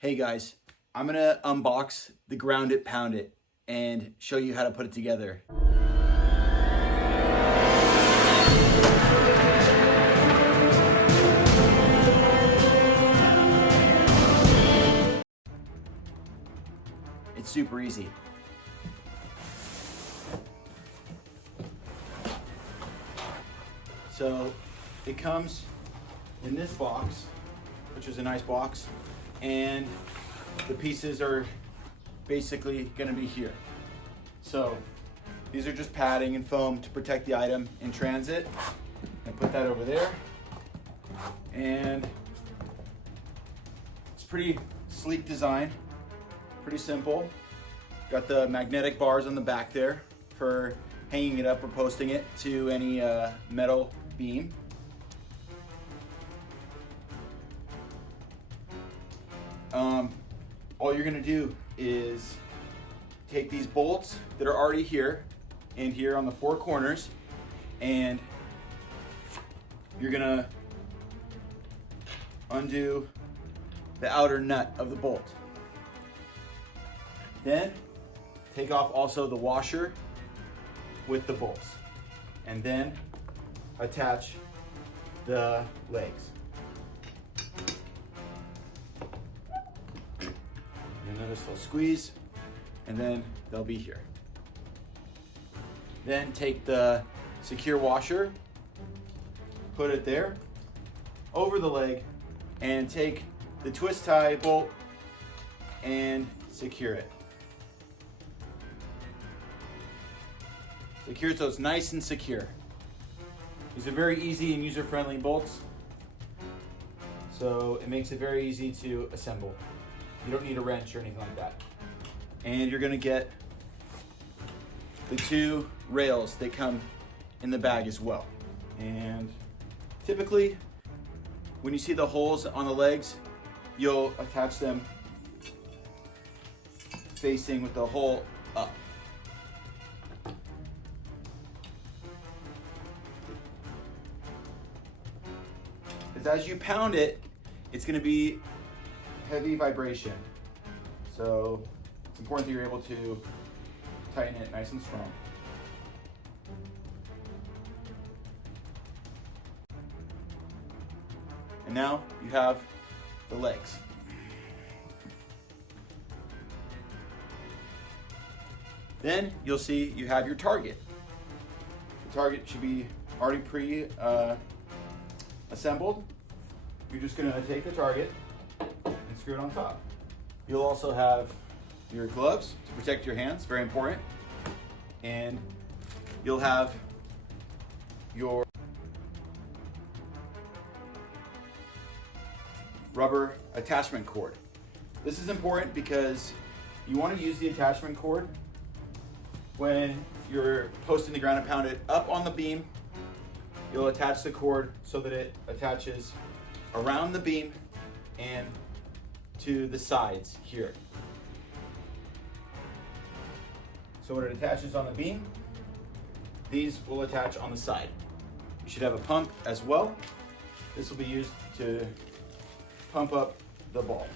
Hey guys, I'm gonna unbox the Ground It Pound It and show you how to put it together. It's super easy. So it comes in this box, which is a nice box, and the pieces are basically gonna be here. So these are just padding and foam to protect the item in transit. I put that over there, and it's pretty sleek design, pretty simple. Got the magnetic bars on the back there for hanging it up or posting it to any metal beam. All you're gonna do is take these bolts that are already here and here on the four corners, and you're gonna undo the outer nut of the bolt. Then take off also the washer with the bolts, and then attach the legs. You'll notice they'll squeeze, and then they'll be here. Then take the secure washer, put it there over the leg, and take the twist tie bolt and secure it. Secure it so it's nice and secure. These are very easy and user-friendly bolts, so it makes it very easy to assemble. You don't need a wrench or anything like that. And you're gonna get the two rails that come in the bag as well. And typically, when you see the holes on the legs, you'll attach them facing with the hole up. Because as you pound it, it's gonna be heavy vibration. So it's important that you're able to tighten it nice and strong. And now you have the legs. Then you'll see you have your target. The target should be already assembled. You're just gonna take the target and screw it on top. You'll also have your gloves to protect your hands, very important. And you'll have your rubber attachment cord. This is important because you want to use the attachment cord when you're posting the Ground It Pound It up on the beam. You'll attach the cord so that it attaches around the beam and to the sides here. So when it attaches on the beam, these will attach on the side. You should have a pump as well. This will be used to pump up the ball.